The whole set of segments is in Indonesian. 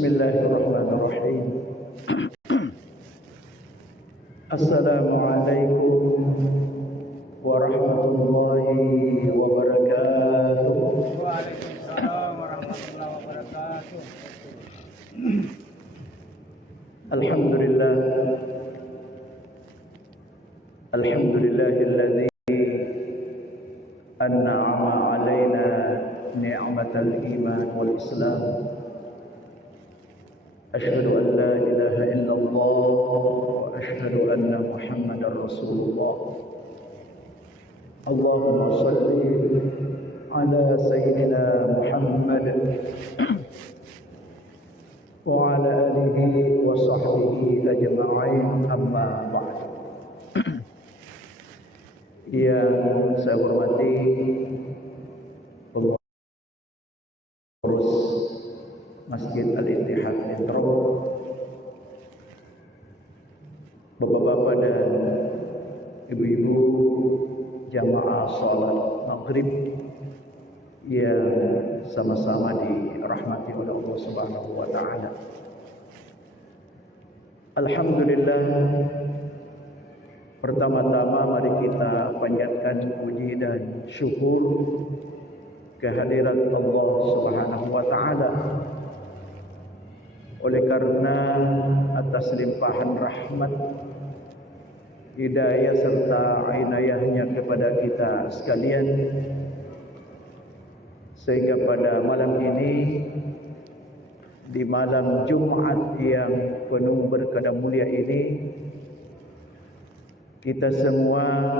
Bismillahirrahmanirrahim. Assalamualaikum warahmatullahi wabarakatuh. Waalaikumsalam warahmatullahi wabarakatuh. Alhamdulillah. Alhamdulillahilladzi an'ama 'alaina ni'matal iman wal islam. Asyhadu an la ilaha illallah wa asyhadu anna Muhammadar Rasulullah. Allahumma shalli ala sayyidina Muhammad wa ala alihi wa sahbihi ajma'in, amma ba'd. Yang saya hormati pengurus Masjid Al-Ittihad Metro, bapak-bapak dan ibu-ibu jamaah salat maghrib yang sama-sama dirahmati oleh Allah Subhanahu wa taala. Alhamdulillah, pertama-tama mari kita panjatkan puji dan syukur kehadirat Allah Subhanahu wa taala. Oleh karena atas limpahan rahmat, hidayah serta inayahnya kepada kita sekalian, sehingga pada malam ini, di malam Jumat yang penuh berkah dan mulia ini, kita semua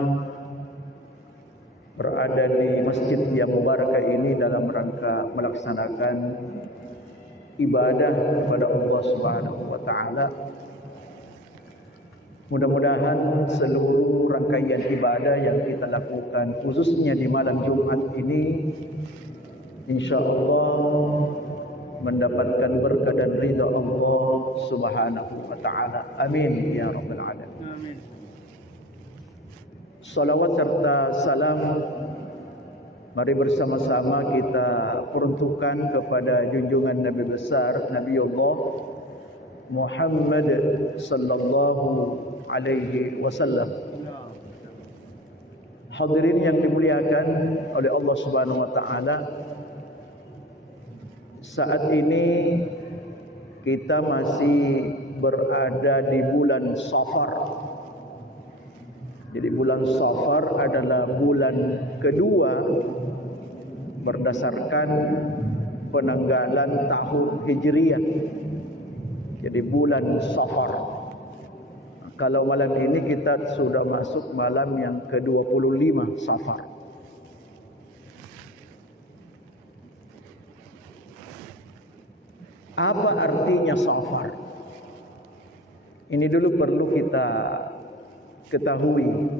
berada di masjid yang mubarakah ini dalam rangka melaksanakan ibadah kepada Allah Subhanahu wa taala. Mudah-mudahan seluruh rangkaian ibadah yang kita lakukan khususnya di malam Jumat ini insyaallah mendapatkan berkah dan ridha Allah Subhanahu wa taala. Amin ya rabbal alamin. Amin. Salawat serta salam mari bersama-sama kita peruntukkan kepada junjungan Nabi besar Nabiullah Muhammad sallallahu alaihi wasallam. Hadirin yang dimuliakan oleh Allah Subhanahu wa taala, saat ini kita masih berada di bulan Safar. Jadi bulan Safar adalah bulan kedua berdasarkan penanggalan tahun Hijriah. Jadi bulan Safar. Kalau malam ini kita sudah masuk malam yang ke-25 Safar. Apa artinya Safar? Ini dulu perlu kita ketahui.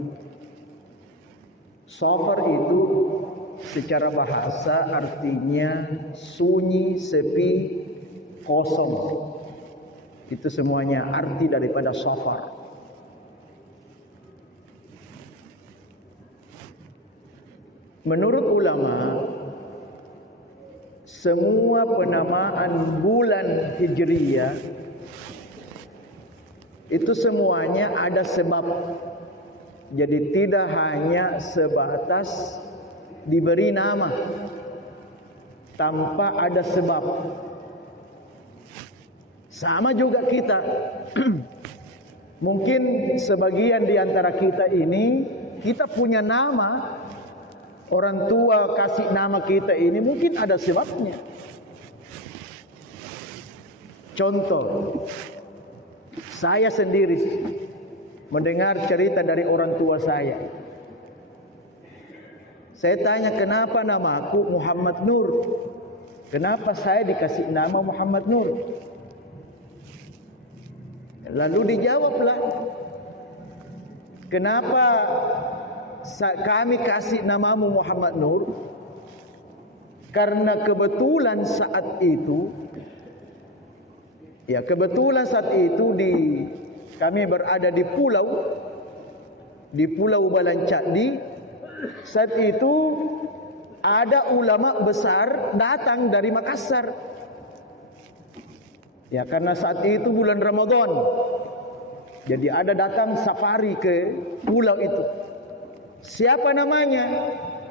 Safar itu secara bahasa artinya sunyi, sepi, kosong. Itu semuanya arti daripada Safar. Menurut ulama, semua penamaan bulan Hijriyah itu semuanya ada sebab. Jadi tidak hanya sebatas diberi nama tanpa ada sebab. Sama juga kita. Mungkin sebagian di antara kita ini, kita punya nama, orang tua kasih nama kita ini mungkin ada sebabnya. Contoh, saya sendiri mendengar cerita dari orang tua saya. Saya tanya, kenapa nama aku Muhammad Nur? Kenapa saya dikasih nama Muhammad Nur? Lalu dijawablah, kenapa kami kasih namamu Muhammad Nur? Karena kebetulan saat itu, kami berada di Pulau Balancadi. Saat itu ada ulama besar datang dari Makassar. Ya, karena saat itu bulan Ramadan. Jadi ada datang safari ke pulau itu. Siapa namanya?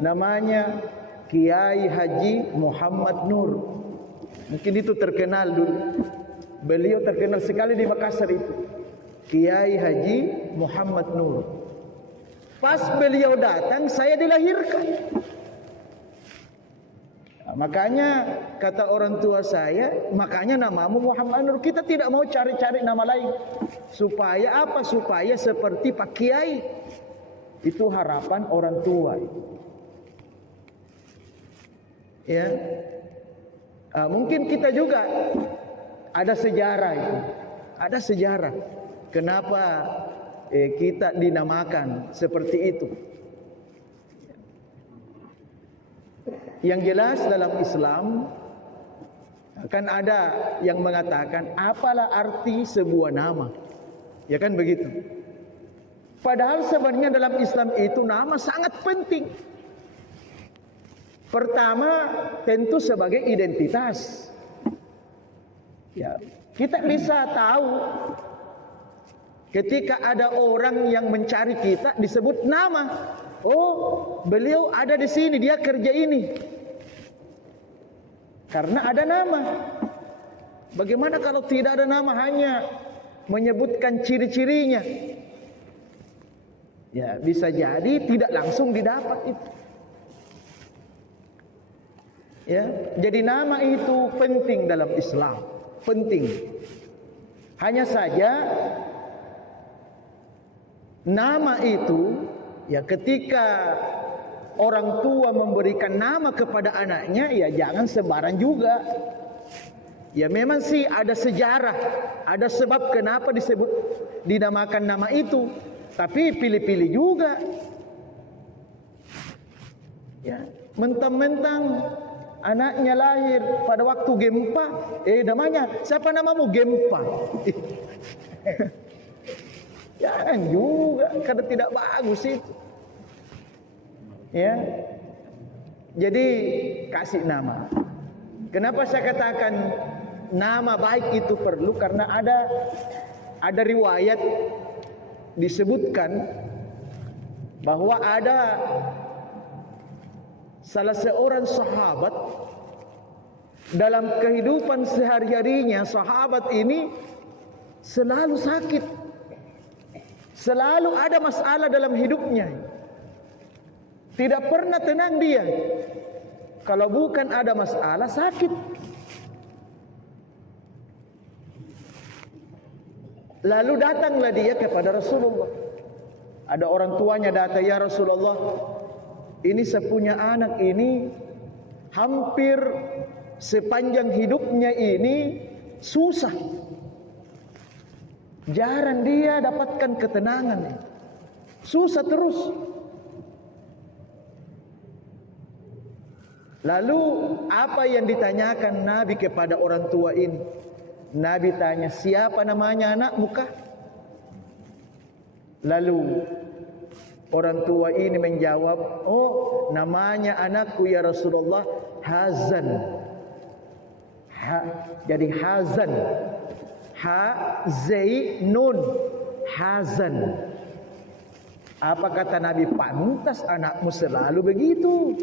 Namanya Kiai Haji Muhammad Nur. Mungkin itu terkenal dulu. Beliau terkenal sekali di Makassar itu. Kiai Haji Muhammad Nur. Pas beliau datang, saya dilahirkan. Makanya kata orang tua saya, makanya namamu Muhammad Nur. Kita tidak mau cari-cari nama lain. Supaya apa? Supaya seperti Pak Kiai. Itu harapan orang tua. Ya, mungkin kita juga ada sejarah itu. Ada sejarah. Kenapa kita dinamakan seperti itu? Yang jelas dalam Islam kan ada yang mengatakan apalah arti sebuah nama. Ya kan begitu. Padahal sebenarnya dalam Islam itu nama sangat penting. Pertama tentu sebagai identitas. Ya, kita bisa tahu ketika ada orang yang mencari kita disebut nama. Oh, beliau ada di sini, dia kerja ini. Karena ada nama. Bagaimana kalau tidak ada nama, hanya menyebutkan ciri-cirinya? Ya, bisa jadi tidak langsung didapat itu. Ya, jadi nama itu penting dalam Islam, penting. Hanya saja nama itu, ya, ketika orang tua memberikan nama kepada anaknya, ya jangan sembarang juga. Ya memang sih ada sejarah, ada sebab kenapa dinamakan nama itu, tapi pilih-pilih juga. Ya, mentang-mentang anaknya lahir pada waktu gempa, namanya siapa namamu? Gempa. Jangan juga, karena tidak bagus itu. Ya, jadi kasih nama. Kenapa saya katakan nama baik itu perlu? Karena ada riwayat disebutkan bahwa ada salah seorang sahabat dalam kehidupan sehari-harinya, sahabat ini selalu sakit, selalu ada masalah dalam hidupnya. Tidak pernah tenang dia. Kalau bukan ada masalah, sakit. Lalu datanglah dia kepada Rasulullah. Ada orang tuanya datang, ya Rasulullah, ini saya punya anak ini hampir sepanjang hidupnya ini susah. Jarang dia dapatkan ketenangan. Susah terus. Lalu apa yang ditanyakan Nabi kepada orang tua ini? Nabi tanya, siapa namanya anakmu kah? Lalu orang tua ini menjawab, oh namanya anakku ya Rasulullah Hazan. Jadi Hazan, Ha-Zai-Nun, Hazan. Apa kata Nabi? Pantas anakmu selalu begitu.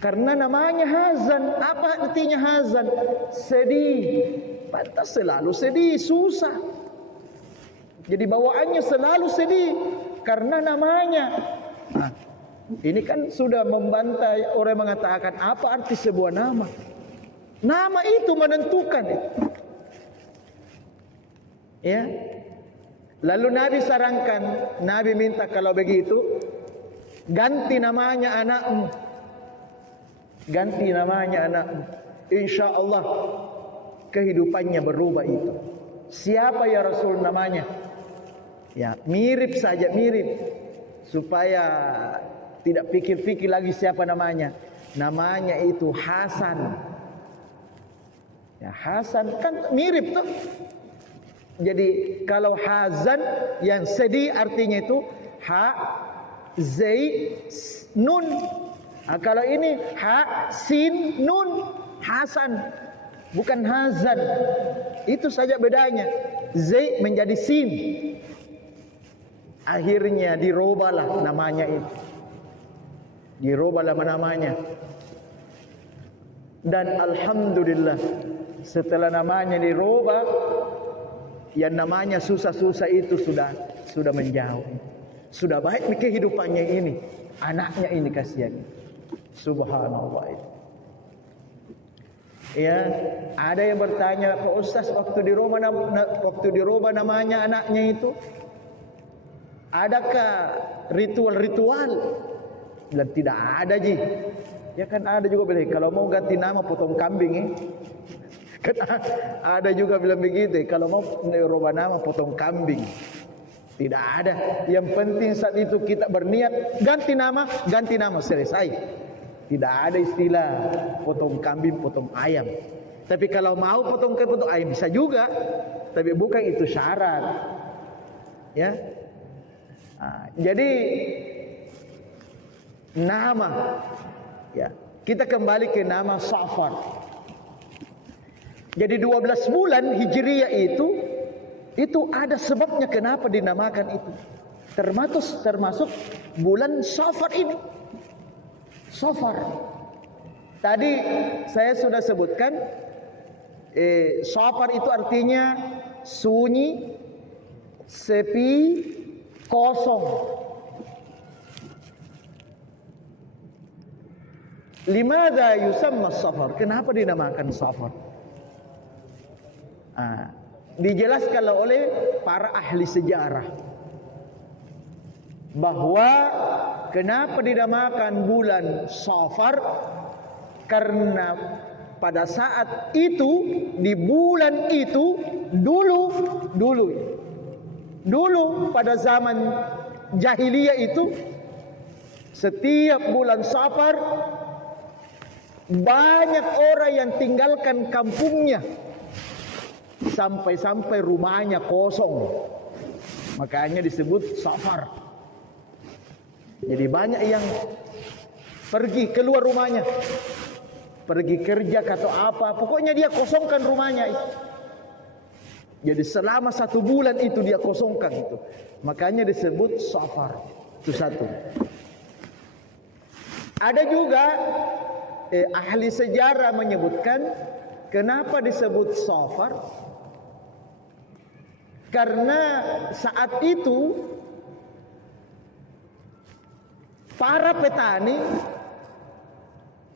Karena namanya Hazan. Apa artinya Hazan? Sedih. Pantas selalu sedih, susah. Jadi bawaannya selalu sedih karena namanya. Nah, ini kan sudah membantai orang mengatakan apa arti sebuah nama. Nama itu menentukan. Ya. Lalu Nabi sarankan, Nabi minta kalau begitu ganti namanya anakmu. Ganti namanya anakmu. Insya Allah kehidupannya berubah itu. Siapa ya Rasul namanya? Ya mirip saja, mirip. Supaya tidak pikir-pikir lagi siapa namanya. Namanya itu Hasan. Ya Hasan kan mirip tuh. Jadi kalau Hazan yang sedih artinya itu Ha-Zai-Nun. Nah, kalau ini Ha-Sin-Nun, Hasan. bukan hazan. Itu saja bedanya. Z menjadi sin. Akhirnya dirubahlah namanya itu. Dirubahlah namanya. Dan alhamdulillah setelah namanya dirubah, yang namanya susah-susah itu sudah menjauh. Sudah baik kehidupannya ini. Anaknya ini kasihan. Subhanallah itu. Ya, ada yang bertanya, Pak Ustaz, waktu dirubah namanya anaknya itu, adakah ritual-ritual? Dan tidak ada, Ji. Ya kan ada juga bilang, kalau mau ganti nama potong kambing, kan ada juga bilang begitu, kalau mau rubah nama potong kambing. Tidak ada. Yang penting saat itu kita berniat ganti nama, selesai. Tidak ada istilah potong kambing, potong ayam. Tapi kalau mau potong kambing, potong ayam bisa juga. Tapi bukan itu syarat. Ya. Jadi nama, ya, kita kembali ke nama Safar. Jadi 12 bulan Hijriyah itu ada sebabnya kenapa dinamakan itu. Termasuk bulan Safar ini. Safar. Tadi saya sudah sebutkan, Safar itu artinya sunyi, sepi, kosong. Limadha yusamma Safar? Kenapa dinamakan Safar? Dijelaskan oleh para ahli sejarah bahwa kenapa dinamakan bulan Safar, karena pada saat itu, di bulan itu, dulu pada zaman jahiliyah itu, setiap bulan Safar banyak orang yang tinggalkan kampungnya, sampai rumahnya kosong. Makanya disebut Safar. Jadi banyak yang pergi keluar rumahnya, pergi kerja atau apa, pokoknya dia kosongkan rumahnya itu. Jadi selama 1 bulan itu dia kosongkan itu. Makanya disebut Safar. Itu satu. Ada juga ahli sejarah menyebutkan kenapa disebut Safar, karena saat itu para petani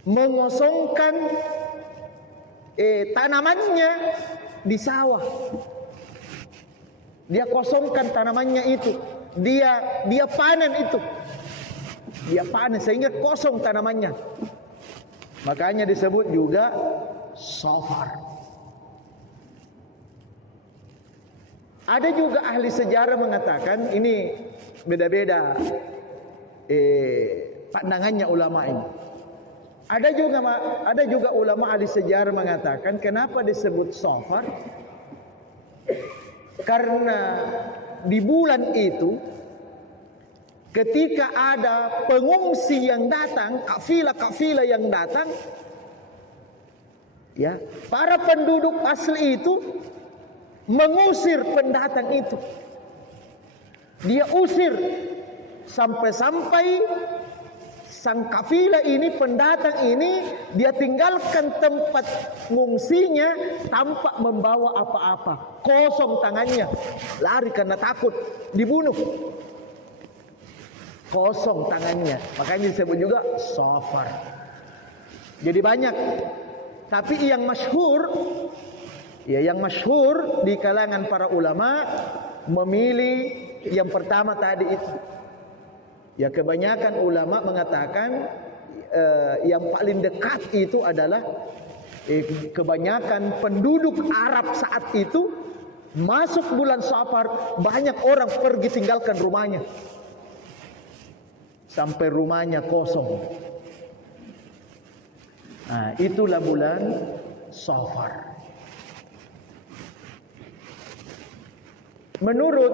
mengosongkan tanamannya di sawah. Dia kosongkan tanamannya itu. Dia panen itu. Dia panen sehingga kosong tanamannya. Makanya disebut juga Safar. Ada juga ahli sejarah mengatakan, ini beda-beda pandangannya ulama ini. Ada juga ulama ahli sejarah mengatakan kenapa disebut Safar, karena di bulan itu ketika ada pengungsi yang datang, kafilah-kafilah yang datang, ya, para penduduk asli itu mengusir pendatang itu. Dia usir sampai sang kafilah ini, pendatang ini, dia tinggalkan tempat ngungsinya tanpa membawa apa-apa, kosong tangannya, lari karena takut dibunuh, kosong tangannya. Makanya disebut juga Safar. Jadi banyak, tapi yang masyhur di kalangan para ulama memilih yang pertama tadi itu. Ya, kebanyakan ulama mengatakan yang paling dekat itu adalah kebanyakan penduduk Arab saat itu masuk bulan Safar, banyak orang pergi tinggalkan rumahnya sampai rumahnya kosong. Nah, itulah bulan Safar. Menurut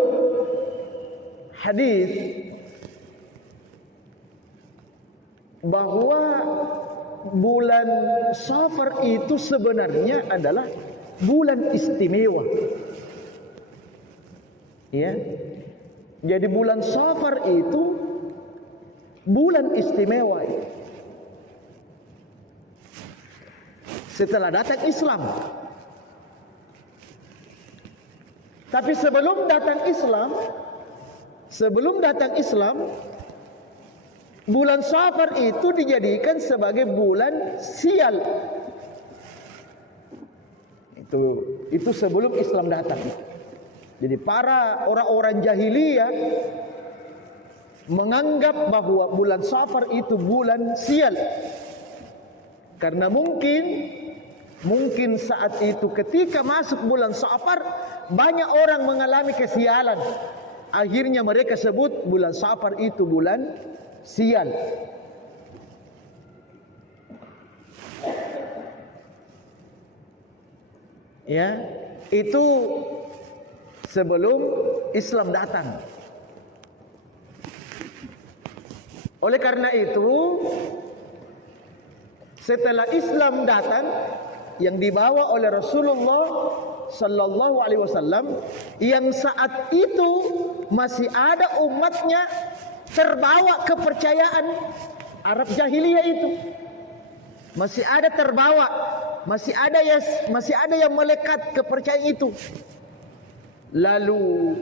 hadis bahwa bulan Safar itu sebenarnya adalah bulan istimewa. Ya. Jadi bulan Safar itu bulan istimewa. Setelah datang Islam. Tapi sebelum datang Islam, bulan Safar itu dijadikan sebagai bulan sial. Itu sebelum Islam datang. Jadi para orang-orang jahiliyah menganggap bahwa bulan Safar itu bulan sial. Karena mungkin saat itu ketika masuk bulan Safar banyak orang mengalami kesialan. Akhirnya mereka sebut bulan Safar itu bulan sial. Ya, itu sebelum Islam datang. Oleh karena itu, setelah Islam datang yang dibawa oleh Rasulullah sallallahu alaihi wasallam, yang saat itu masih ada umatnya terbawa kepercayaan Arab jahiliyah itu. Masih ada terbawa, masih ada yang melekat kepercayaan itu. Lalu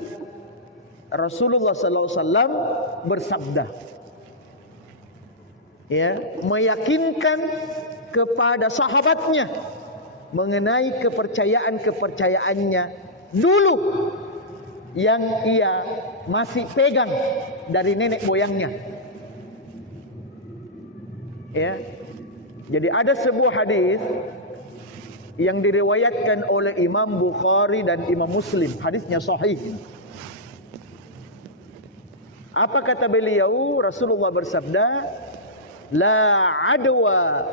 Rasulullah sallallahu alaihi wasallam bersabda, ya, meyakinkan kepada sahabatnya mengenai kepercayaannya dulu yang ia masih pegang dari nenek moyangnya. Ya. Jadi ada sebuah hadis yang diriwayatkan oleh Imam Bukhari dan Imam Muslim. Hadisnya sahih. Apa kata beliau? Rasulullah bersabda, la adwa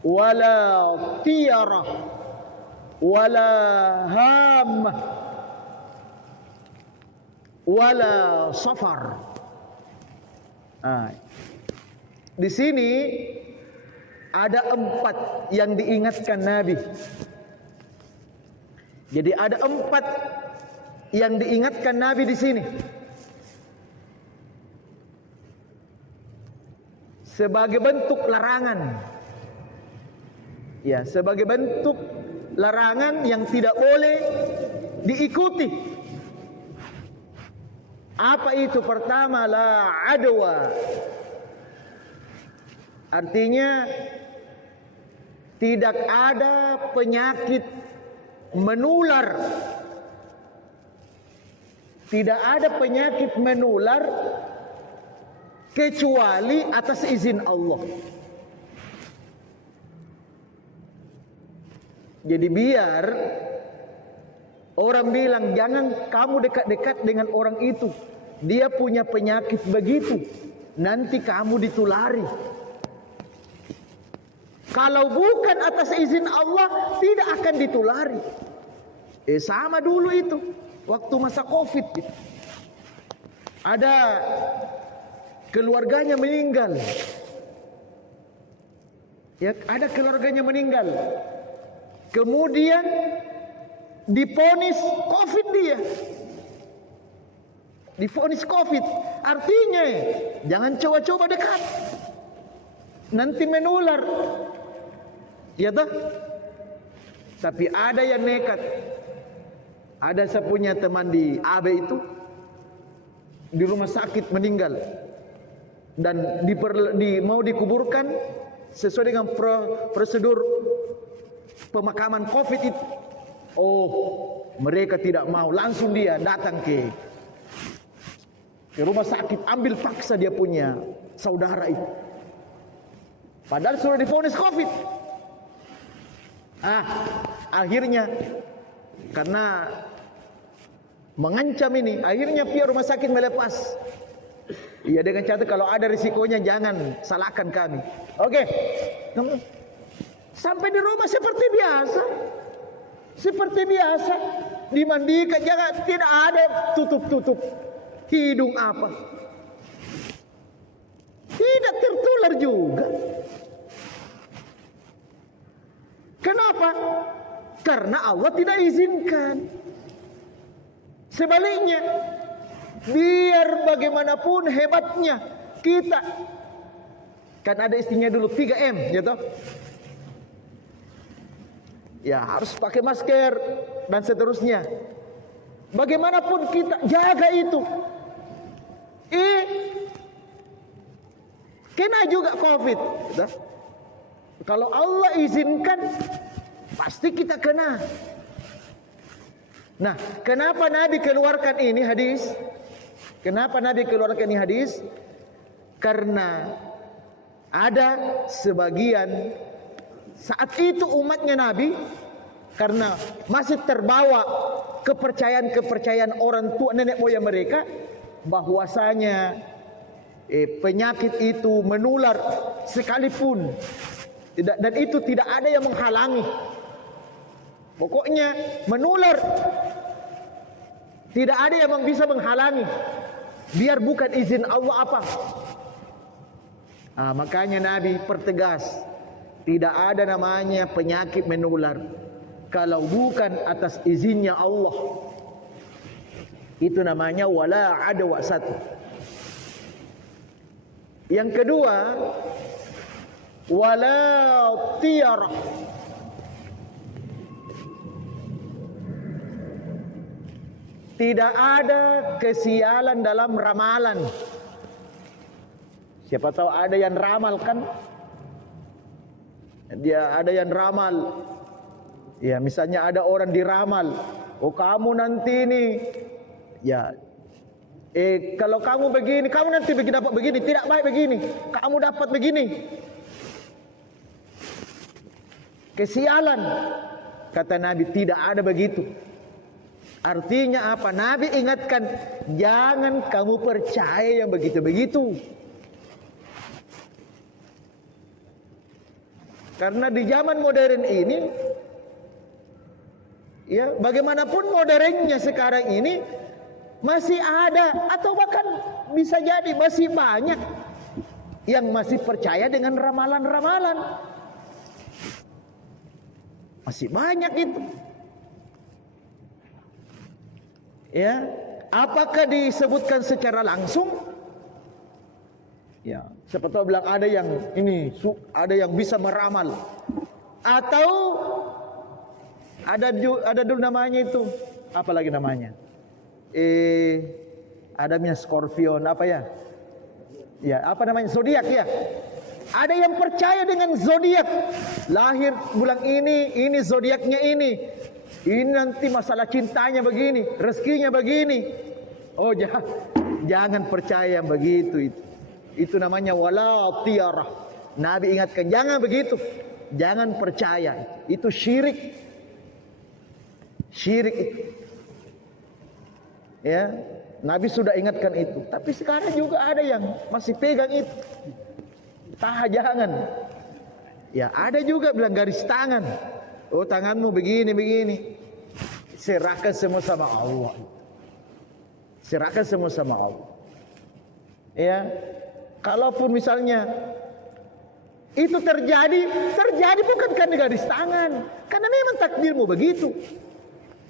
wala tiyarah wala hamah wala safar. Di sini ada 4 yang diingatkan Nabi. Jadi ada 4 yang diingatkan Nabi di sini. Sebagai bentuk larangan. Ya, sebagai bentuk larangan yang tidak boleh diikuti. Apa itu? Pertama, la adwa. Artinya tidak ada penyakit menular. Tidak ada penyakit menular kecuali atas izin Allah. Jadi biar orang bilang jangan kamu dekat-dekat dengan orang itu, dia punya penyakit begitu, nanti kamu ditulari. Kalau bukan atas izin Allah, tidak akan ditulari. Sama dulu itu waktu masa Covid gitu. Ada keluarganya meninggal. Ya, ada keluarganya meninggal. Kemudian divonis Covid dia. Divonis Covid. Artinya jangan coba-coba dekat. Nanti menular. Ya toh? Tapi ada yang nekat. Ada saya punya teman di AB itu di rumah sakit meninggal dan mau dikuburkan sesuai dengan prosedur pemakaman Covid itu. Oh, mereka tidak mau, langsung dia datang ke rumah sakit, ambil paksa dia punya saudara itu. Padahal sudah divonis Covid. Akhirnya karena mengancam ini, akhirnya pihak rumah sakit melepas. Iya, dengan catatan kalau ada risikonya jangan salahkan kami. Oke. Sampai di rumah seperti biasa. Seperti biasa. Dimandikan, jangan, tidak ada tutup-tutup hidung apa. Tidak tertular juga. Kenapa? Karena Allah tidak izinkan. Sebaliknya, biar bagaimanapun hebatnya kita, kan ada istinya dulu 3M, gitu. Ya harus pakai masker dan seterusnya. Bagaimanapun kita jaga itu. Kena juga COVID. Gitu. Kalau Allah izinkan, pasti kita kena. Nah, kenapa Nabi keluarkan ini hadis? Kenapa Nabi keluarkan ini hadis? Karena ada sebagian saat itu umatnya Nabi, karena masih terbawa kepercayaan-kepercayaan orang tua nenek moyang mereka, bahwasanya penyakit itu menular sekalipun tidak, dan itu tidak ada yang menghalangi. Pokoknya menular, tidak ada yang bisa menghalangi, biar bukan izin Allah apa. Makanya Nabi pertegas, tidak ada namanya penyakit menular kalau bukan atas izinnya Allah. Itu namanya wala adwa satu. Yang kedua, wala tiyarah. Tidak ada kesialan dalam ramalan. Siapa tahu ada yang ramal kan? Dia ada yang ramal. Ya, misalnya ada orang diramal, oh kamu nanti ini, ya, kalau kamu begini, kamu nanti dapat begini, tidak baik begini, kamu dapat begini. Kesialan, kata Nabi, tidak ada begitu. Artinya apa? Nabi ingatkan, jangan kamu percaya yang begitu-begitu. Karena di zaman modern ini, ya bagaimanapun modernnya sekarang ini, masih ada atau bahkan bisa jadi masih banyak yang masih percaya dengan ramalan-ramalan. Masih banyak itu. Ya, apakah disebutkan secara langsung? Ya, siapa tahu bilang ada yang ini, ada yang bisa meramal, atau ada dulu namanya itu, apa lagi namanya? Ada Scorpion, apa ya? Ya, apa namanya? Zodiak ya. Ada yang percaya dengan zodiak. Lahir bulan ini zodiaknya ini. Ini nanti masalah cintanya begini, rezekinya begini. Oh, jangan percaya yang begitu itu. Itu namanya wala tiyarah. Nabi ingatkan, jangan begitu. Jangan percaya. Itu syirik. Syirik itu. Ya, Nabi sudah ingatkan itu. Tapi sekarang juga ada yang masih pegang itu. Jangan. Ya, ada juga bilang garis tangan. Oh, tanganmu begini. Serahkan semua sama Allah. Serahkan semua sama Allah. Ya, kalaupun misalnya itu terjadi bukan karena garis tangan, karena memang takdirmu begitu.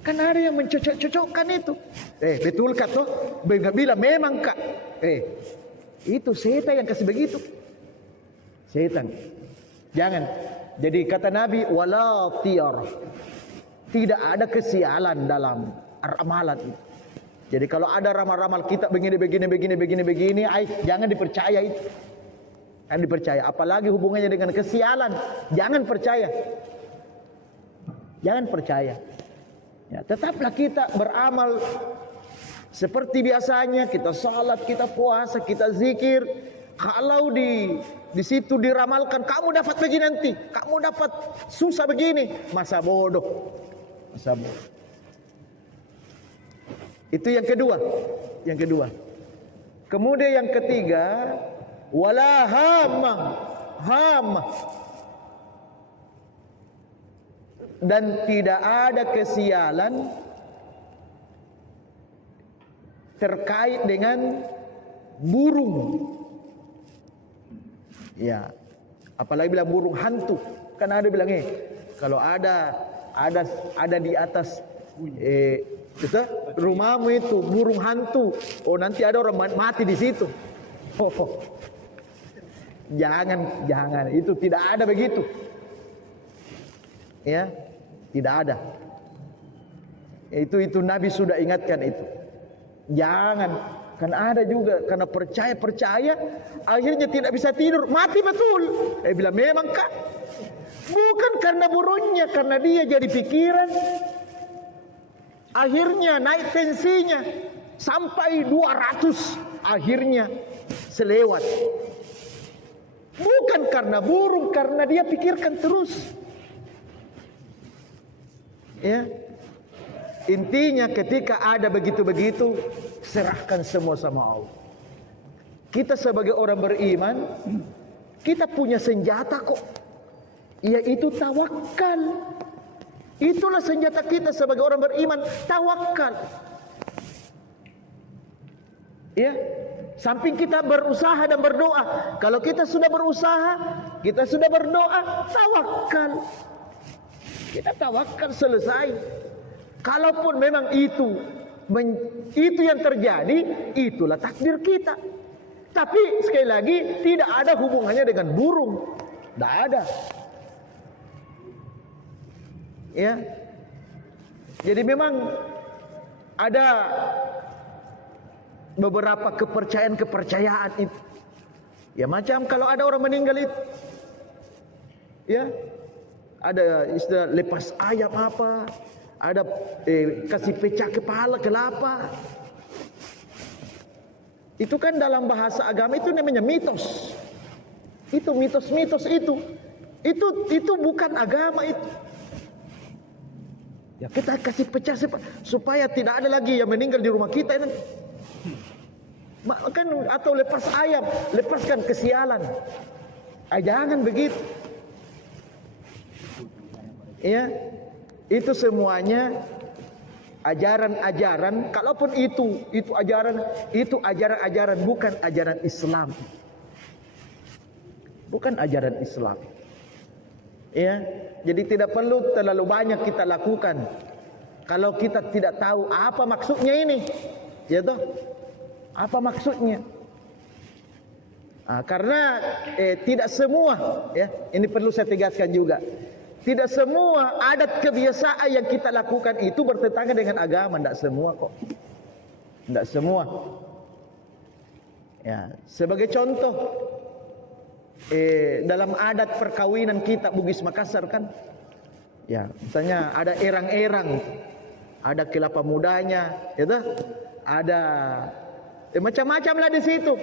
Kan ada yang mencocok-cocokkan itu. Betul kak toh? Bila memang kak. Itu setan yang kasih begitu. Setan. Jangan. Jadi kata Nabi, wala tiyarah. Tidak ada kesialan dalam ramalan itu. Jadi kalau ada ramal-ramal kita begini, jangan dipercaya itu. Jangan dipercaya. Apalagi hubungannya dengan kesialan. Jangan percaya. Jangan percaya. Ya, tetaplah kita beramal seperti biasanya. Kita salat, kita puasa, kita zikir. Kalau di situ diramalkan, kamu dapat begini nanti, kamu dapat susah begini, masa bodoh. Itu yang kedua. Kemudian yang ketiga, wala hamah. Dan tidak ada kesialan terkait dengan burung. Ya, apalagi bilang burung hantu. Kan ada bilang Kalau ada di atas itu rumahmu itu burung hantu, oh nanti ada orang mati di situ. Jangan, itu tidak ada begitu. Ya, tidak ada. Itu Nabi sudah ingatkan itu. Jangan, kan ada juga karena percaya akhirnya tidak bisa tidur, mati betul. Bilang memang kak, bukan karena burungnya, karena dia jadi pikiran. Akhirnya naik tensinya sampai 200, akhirnya selewat. Bukan karena burung, karena dia pikirkan terus. Ya. Intinya ketika ada begitu-begitu, serahkan semua sama Allah. Kita sebagai orang beriman, kita punya senjata kok, yaitu tawakal. Itulah senjata kita sebagai orang beriman, tawakal. Ya, samping kita berusaha dan berdoa. Kalau kita sudah berusaha, kita sudah berdoa, tawakal. Kita tawakal, selesai. Kalaupun memang itu yang terjadi, itulah takdir kita. Tapi sekali lagi tidak ada hubungannya dengan burung. Tidak ada. Ya. Jadi memang ada beberapa kepercayaan itu. Ya macam kalau ada orang meninggal itu. Ya. Ada istilah lepas ayam apa, ada kasih pecah kepala kelapa. Itu kan dalam bahasa agama itu namanya mitos. Itu mitos-mitos itu. Itu bukan agama itu. Ya kita kasih pecah supaya tidak ada lagi yang meninggal di rumah kita ini. Kan atau lepas ayam, lepaskan kesialan. Jangan begitu. Ya, itu semuanya ajaran-ajaran. Kalaupun itu ajaran-ajaran bukan ajaran Islam. Bukan ajaran Islam. Ya, jadi tidak perlu terlalu banyak kita lakukan. Kalau kita tidak tahu apa maksudnya ini, ya toh? Apa maksudnya? Karena tidak semua, ya, ini perlu saya tegaskan juga. Tidak semua adat kebiasaan yang kita lakukan itu bertentangan dengan agama. Tidak semua kok. Tidak semua. Ya, sebagai contoh, dalam adat perkawinan kita Bugis Makassar kan, ya, misalnya ada erang-erang, ada kelapa mudanya, gitu, ada macam-macam lah di situ.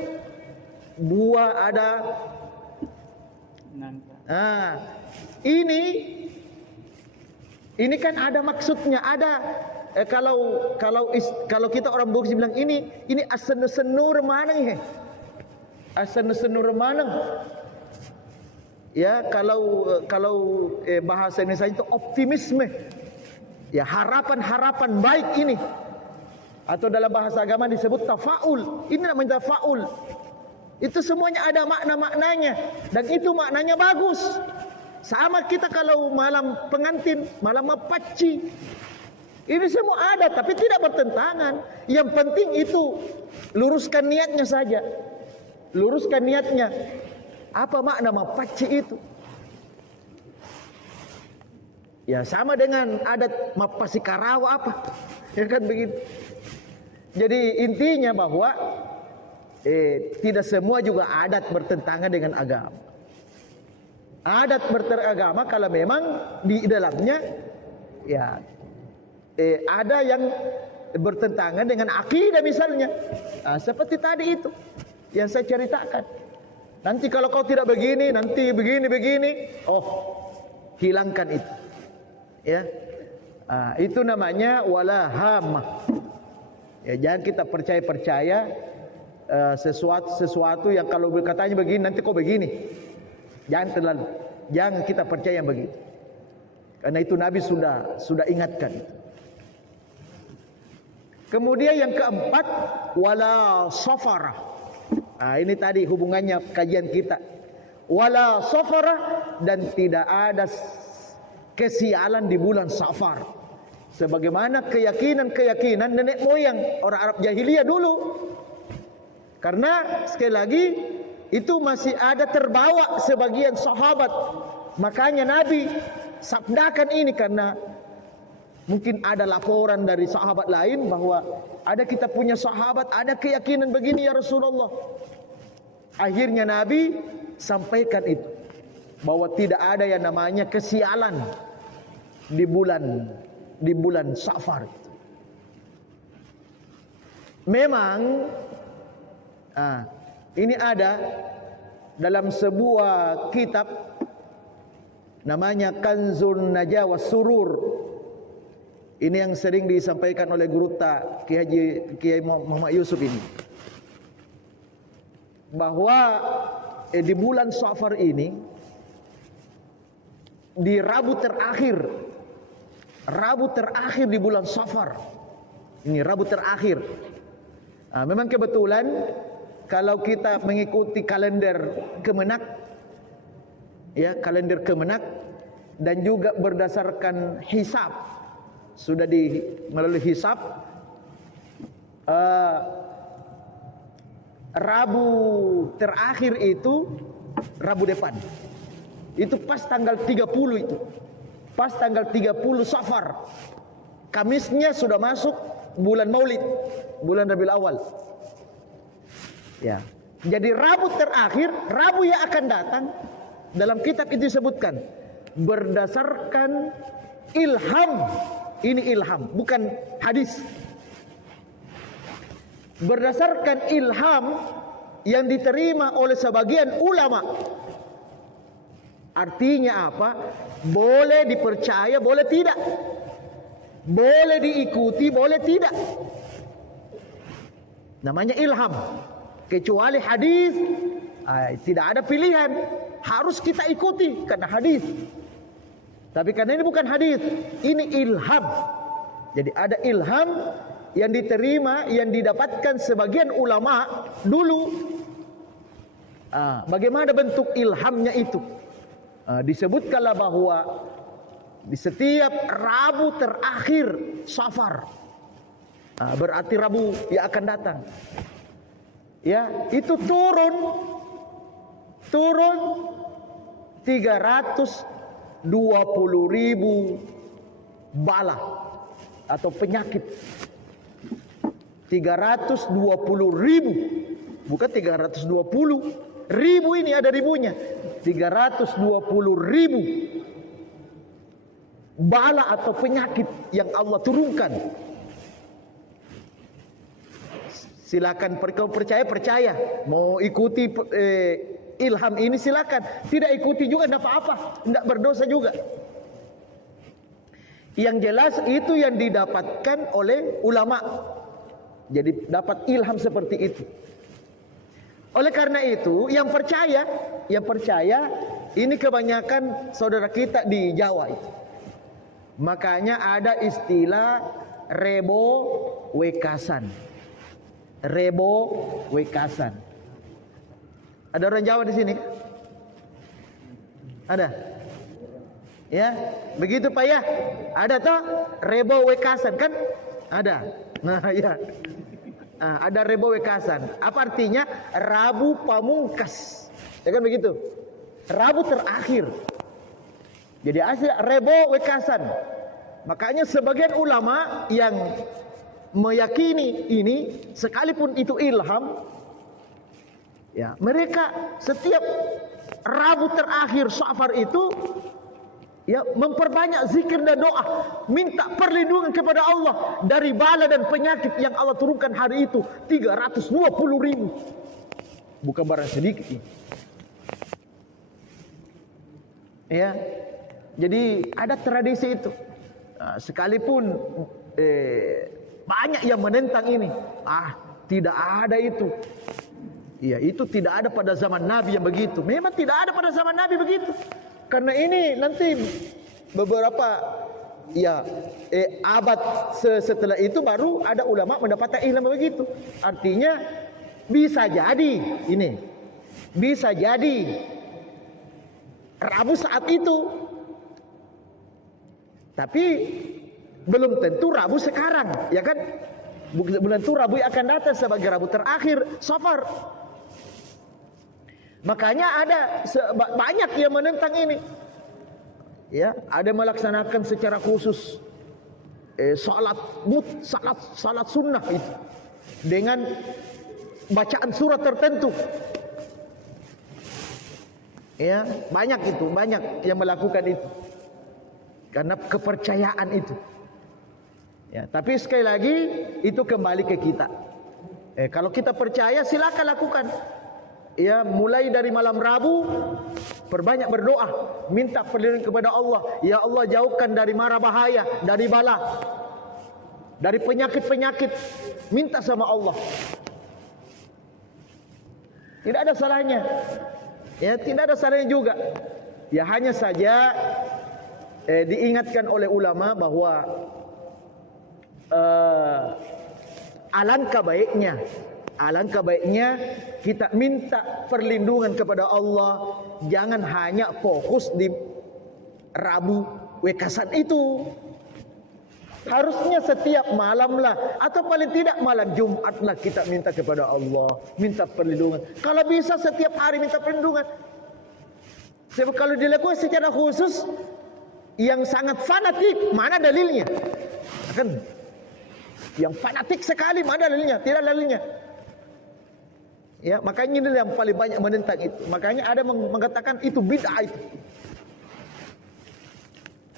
Buah ada. Ini kan ada maksudnya, ada kalau kita orang Bugis bilang ini asen-senur maneng, asen-senur maneng. Ya, kalau bahasa Indonesia itu optimisme. Ya, harapan baik ini. Atau dalam bahasa agama disebut tafaul. Ini namanya tafaul. Itu semuanya ada makna-maknanya dan itu maknanya bagus. Sama kita kalau malam pengantin, malam mapaci. Ini semua ada tapi tidak bertentangan. Yang penting itu luruskan niatnya saja. Luruskan niatnya. Apa makna mapaci itu? Ya sama dengan adat mapasi Karawa apa? Ya kan begitu. Jadi intinya bahwa tidak semua juga adat bertentangan dengan agama. Adat beragama kalau memang di dalamnya ya ada yang bertentangan dengan akidah misalnya. Seperti tadi itu yang saya ceritakan. Nanti kalau kau tidak begini, nanti begini. Oh, hilangkan itu. Ya. Itu namanya wala hamah. Ya, jangan kita percaya sesuatu yang kalau katanya begini nanti kok begini. Jangan kita percaya yang begitu. Karena itu Nabi sudah ingatkan. Kemudian yang keempat wala safara. Ini tadi hubungannya kajian kita. Wala safara, dan tidak ada kesialan di bulan Safar. Sebagaimana keyakinan nenek moyang orang Arab jahiliyah dulu. Karena sekali lagi itu masih ada terbawa sebagian sahabat. Makanya Nabi sabdakan ini karena mungkin ada laporan dari sahabat lain bahwa ada kita punya sahabat ada keyakinan begini ya Rasulullah. Akhirnya Nabi sampaikan itu bahwa tidak ada yang namanya kesialan di bulan Safar. Memang ini ada dalam sebuah kitab namanya Kanzun Najah was Surur. Ini yang sering disampaikan oleh guru ta Kiai Muhammad Yusuf ini, bahwa di bulan Safar ini, di Rabu terakhir di bulan Safar ini, Rabu terakhir. Memang kebetulan kalau kita mengikuti kalender Kemenak, ya kalender Kemenak, dan juga berdasarkan hisab, sudah melalui hisab, Rabu terakhir itu Rabu depan. Itu pas tanggal 30 itu. Pas tanggal 30 Safar. Kamisnya sudah masuk bulan Maulid, bulan Rabiul Awal. Ya. Jadi Rabu terakhir, Rabu yang akan datang, dalam kitab itu disebutkan berdasarkan ilham. Ini ilham, bukan hadis. Berdasarkan ilham yang diterima oleh sebagian ulama. Artinya apa? Boleh dipercaya, boleh tidak. Boleh diikuti, boleh tidak. Namanya ilham. Kecuali hadis, tidak ada pilihan, harus kita ikuti karena hadis. Tapi karena ini bukan hadis, ini ilham. Jadi ada ilham yang diterima, yang didapatkan sebagian ulama dulu. Bagaimana bentuk ilhamnya itu? Disebutkanlah bahwa di setiap Rabu terakhir Safar, berarti Rabu yang akan datang, ya itu turun 320.000 bala atau penyakit. 320.000, bukan 320 ribu, ini ada ribunya. 320.000 bala atau penyakit yang Allah turunkan. Silakan kalau percaya, mau ikuti ilham ini silakan. Tidak ikuti juga tidak apa-apa, tidak berdosa juga. Yang jelas itu yang didapatkan oleh ulama. Jadi dapat ilham seperti itu. Oleh karena itu, yang percaya ini kebanyakan saudara kita di Jawa itu. Makanya ada istilah rebo wekasan. Rebo wekasan. Ada orang Jawa di sini? Ada? Ya, begitu Pak ya? Ada toh rebo wekasan kan? Ada. Nah, ya. Ada rebo wekasan. Apa artinya? Rabu pamungkas. Ya kan begitu? Rabu terakhir. Jadi asli rebo wekasan. Makanya sebagian ulama yang meyakini ini, sekalipun itu ilham, ya, mereka setiap Rabu terakhir Safar itu ya memperbanyak zikir dan doa, minta perlindungan kepada Allah dari bala dan penyakit yang Allah turunkan hari itu. 320.000, bukan barang sedikit ini. Ya, jadi ada tradisi itu. Sekalipun banyak yang menentang ini, tidak ada itu. Ya, itu tidak ada pada zaman Nabi yang begitu. Memang tidak ada pada zaman Nabi begitu. Karena ini nanti beberapa abad setelah itu baru ada ulama mendapatkan ilmu begitu. Artinya bisa jadi ini, bisa jadi Rabu saat itu Tapi belum tentu Rabu sekarang, ya kan? Belum tentu Rabu akan datang sebagai Rabu terakhir Safar. Makanya ada banyak yang menentang ini. Ya, ada melaksanakan secara khusus salat sunnah itu dengan bacaan surat tertentu. Ya, banyak yang melakukan itu karena kepercayaan itu. Ya, tapi sekali lagi itu kembali ke kita. Kalau kita percaya silakan lakukan. Ya, mulai dari malam Rabu perbanyak berdoa, minta perlindungan kepada Allah. Ya Allah, jauhkan dari mara bahaya, dari bala, dari penyakit-penyakit. Minta sama Allah. Tidak ada salahnya. Ya, tidak ada salahnya juga. Ya, hanya saja diingatkan oleh ulama bahwa alangkah baiknya kita minta perlindungan kepada Allah. Jangan hanya fokus di Rabu Wekasan itu. Harusnya setiap malam lah, atau paling tidak malam Jumat lah kita minta kepada Allah, minta perlindungan. Kalau bisa setiap hari minta perlindungan. Sebab kalau dilakukan secara khusus, yang sangat fanatik, mana dalilnya? Kan? Yang fanatik sekali, mana dalilnya? Tidak dalilnya. Ya, makanya ini yang paling banyak menentang itu. Makanya ada mengatakan itu bid'ah itu.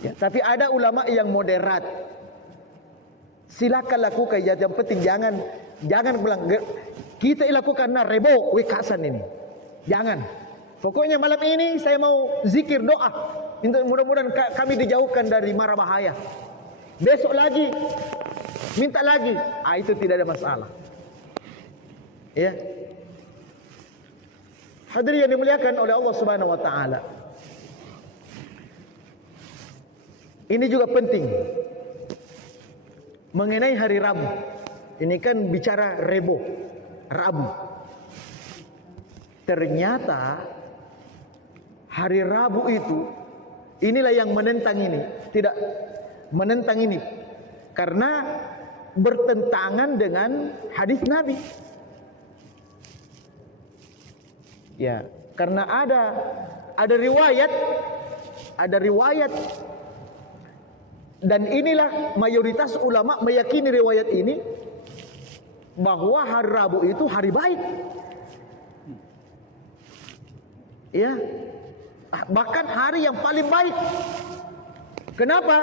Ya, tapi ada ulama yang moderat. Silakan lakukan, ya, yang penting jangan bilang kita lakukan Rebo Wekasan ini. Jangan. Pokoknya malam ini saya mau zikir doa. Mudah-mudahan kami dijauhkan dari mara bahaya. Besok lagi minta lagi. Itu tidak ada masalah. Ya. Hadirin yang dimuliakan oleh Allah Subhanahu wa taala. Ini juga penting mengenai hari Rabu. Ini kan bicara Rebo, Rabu. Ternyata hari Rabu itu, inilah yang menentang ini, tidak menentang ini karena bertentangan dengan hadis Nabi. Ya, karena ada riwayat dan inilah mayoritas ulama meyakini riwayat ini bahwa hari Rabu itu hari baik. Ya, bahkan hari yang paling baik. Kenapa?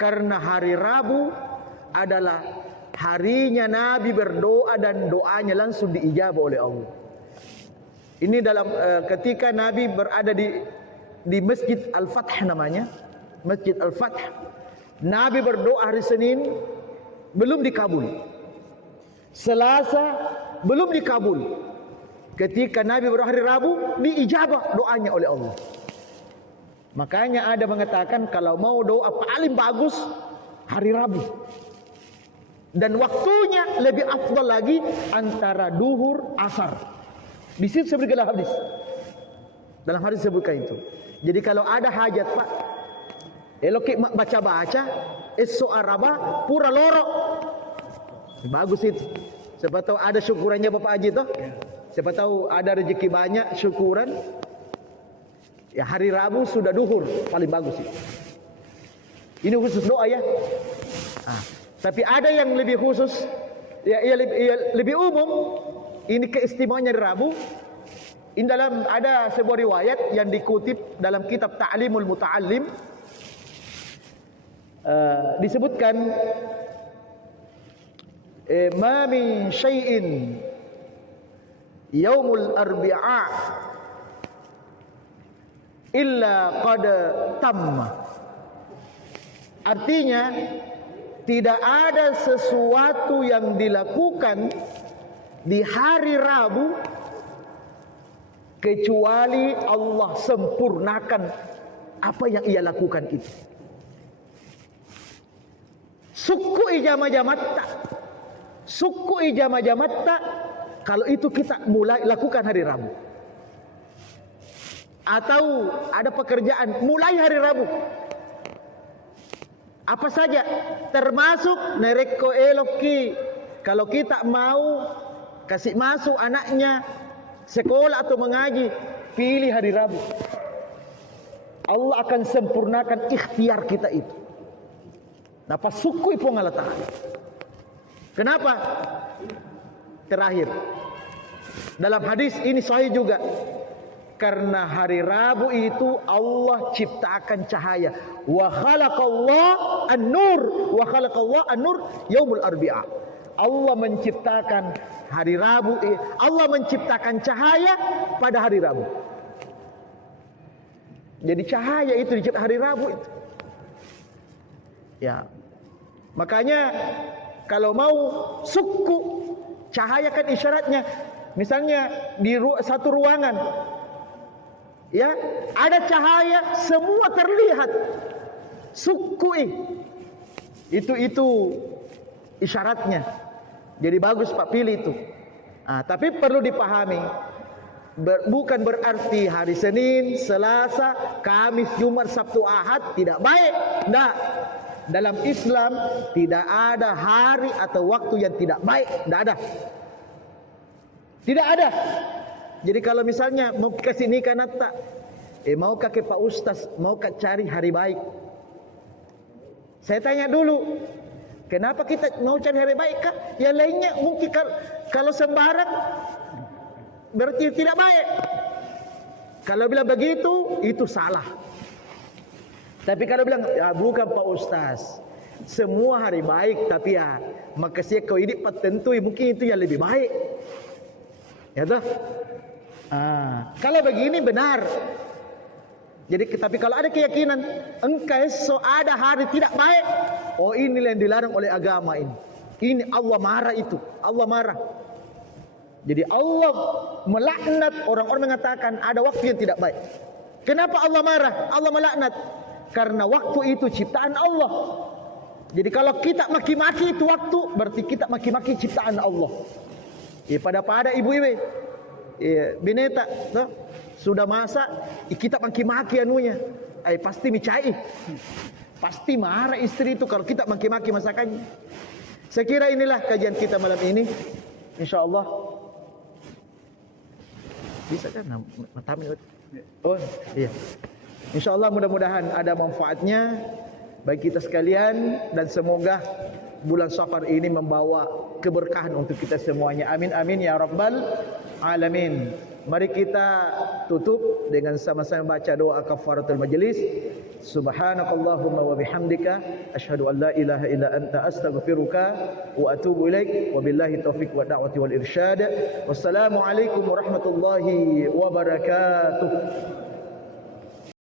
Karena hari Rabu adalah harinya Nabi berdoa dan doanya langsung diijabah oleh Allah. Ini dalam ketika Nabi berada di Masjid Al-Fath namanya, Masjid Al-Fath. Nabi berdoa hari Senin belum dikabul. Selasa belum dikabul. Ketika Nabi berdoa hari Rabu diijabah doanya oleh Allah. Makanya ada mengatakan kalau mau doa paling bagus hari Rabu. Dan waktunya lebih afdal lagi antara duhur asar. Di situ sebutkan hadis. Dalam hadis sebutkan itu. Jadi kalau ada hajat Pak, elok baca-baca, esok araba pura loro. Bagus itu. Siapa tahu ada syukurannya Bapak Haji toh? Siapa tahu ada rezeki banyak syukuran. Ya hari Rabu sudah duhur paling bagus itu. Ini khusus doa ya. Tapi ada yang lebih khusus, ya lebih umum. Ini keistimewaannya di Rabu. Ini ada sebuah riwayat yang dikutip dalam kitab Ta'limul Muta'allim. Disebutkan ma min syai'in yaumul arbi'a illa qad tamma. Artinya tidak ada sesuatu yang dilakukan di hari Rabu kecuali Allah sempurnakan apa yang ia lakukan itu. Suku ijama jamatta kalau itu kita mulai lakukan hari Rabu. Atau ada pekerjaan mulai hari Rabu. Apa saja, termasuk nereko eloki. Kalau kita mau kasih masuk anaknya sekolah atau mengaji, pilih hari Rabu. Allah akan sempurnakan ikhtiar kita itu. Napa suku ipo ngalata. Kenapa? Terakhir, dalam hadis ini sahih juga. Karena hari Rabu itu Allah ciptakan cahaya. Wa khalaqallah an-nur. Wa khalaqallah an-nur yaumul arbi'a. Allah menciptakan hari Rabu. Allah menciptakan cahaya pada hari Rabu. Jadi cahaya itu diciptakan hari Rabu itu. Ya. Makanya kalau mau suku, cahaya kan isyaratnya. Misalnya di satu ruangan, ya, ada cahaya, semua terlihat. Suku itu isyaratnya. Jadi bagus Pak pilih itu. Tapi perlu dipahami, bukan berarti hari Senin, Selasa, Kamis, Jumat, Sabtu, Ahad tidak baik. Tidak. Dalam Islam tidak ada hari atau waktu yang tidak baik. Tidak ada. Tidak ada. Jadi kalau misalnya mau kasih nikah nata, maukah ke Pak Ustaz, maukah cari hari baik? Saya tanya dulu, kenapa kita mau cari hari baik kah? Yang lainnya mungkin kalau sembarang berarti tidak baik. Kalau bilang begitu, itu salah. Tapi kalau bilang, ya bukan Pak Ustaz, semua hari baik, tapi ya makasih kau ini tertentu, mungkin itu yang lebih baik. Ya toh? Kalau begini benar. Jadi tapi kalau ada keyakinan engkau so ada hari tidak baik, oh inilah yang dilarang oleh agama ini. Ini Allah marah itu. Allah marah. Jadi Allah melaknat orang-orang mengatakan ada waktu yang tidak baik. Kenapa Allah marah? Allah melaknat karena waktu itu ciptaan Allah. Jadi kalau kita maki-maki itu waktu, berarti kita maki-maki ciptaan Allah. Pada ibu-ibu, bineta, no? Sudah masak, kita maki-maki anunya, pasti micai, pasti marah istri itu kalau kita maki-maki masakannya. Saya kira inilah kajian kita malam ini, insya Allah. Bisa kan? Oh iya. Insya Allah mudah-mudahan ada manfaatnya bagi kita sekalian dan semoga bulan Safar ini membawa keberkahan untuk kita semuanya. Amin amin ya rabbal alamin. Mari kita tutup dengan sama-sama baca doa kafaratul majlis. Subhanakallahumma wa bihamdika asyhadu an la ilaha illa anta astaghfiruka wa atubu ilaik. Wabillahi taufiq wa da'wati wal irsyad. Wassalamu alaikum warahmatullahi wabarakatuh.